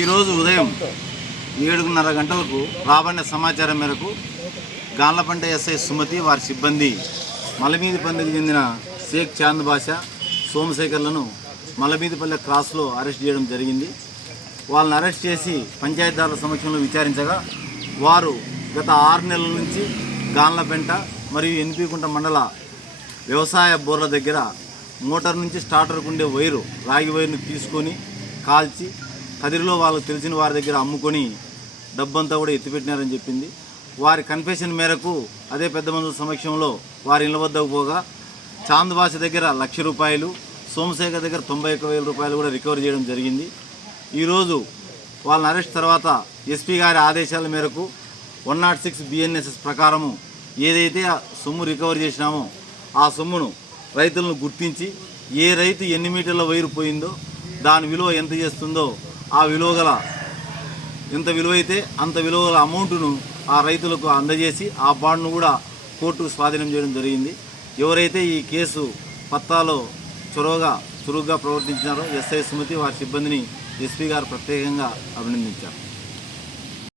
ఈరోజు ఉదయం 7:30 గంటలకు రాబడిన సమాచారం మేరకు గాన్లపంట ఎస్ఐ సుమతి వారి సిబ్బంది మలమీదిపల్లికి చెందిన షేక్ చాంద్ బాషా, సోమశేఖర్లను మలమీదిపల్లె క్రాస్లో అరెస్ట్ చేయడం జరిగింది. వాళ్ళని అరెస్ట్ చేసి పంచాయతీదారుల సమక్షంలో విచారించగా వారు గత 6 నెలల నుంచి గాన్లపేంట మరియు ఎన్పీకుంట మండల వ్యవసాయ బోర్ల దగ్గర మోటార్ నుంచి స్టార్టర్కు ఉండే రాగి వైరును తీసుకొని కాల్చి కదిరిలో వాళ్ళకు తెలిసిన వారి దగ్గర అమ్ముకొని డబ్బంతా కూడా ఎత్తిపెట్టినారని చెప్పింది. వారి కన్ఫెషన్ మేరకు అదే పెద్ద మనుషుల సమక్షంలో వారి ఇళ్ల వద్దకు పోగా చాంద్ బాష దగ్గర ₹1,00,000, సోమశేఖర్ దగ్గర ₹91,000 కూడా రికవర్ చేయడం జరిగింది. ఈరోజు వాళ్ళని అరెస్ట్ తర్వాత ఎస్పీ గారి ఆదేశాల మేరకు 106 BNSS ప్రకారము ఏదైతే ఆ సొమ్ము రికవర్ చేసినామో ఆ సొమ్మును రైతులను గుర్తించి ఏ రైతు ఎన్ని మీటర్ల వైరు పోయిందో దాని విలువ ఎంత చేస్తుందో ఆ విలువ గల ఎంత విలువైతే అంత విలువ గల అమౌంట్ను ఆ రైతులకు అందజేసి ఆ బాండ్ను కూడా కోర్టుకు స్వాధీనం చేయడం జరిగింది. ఎవరైతే ఈ కేసు పత్తాలో చురుగ్గా ప్రవర్తించినారో ఎస్ఐ సుమతి వారి సిబ్బందిని ఎస్పీ గారు ప్రత్యేకంగా అభినందించారు.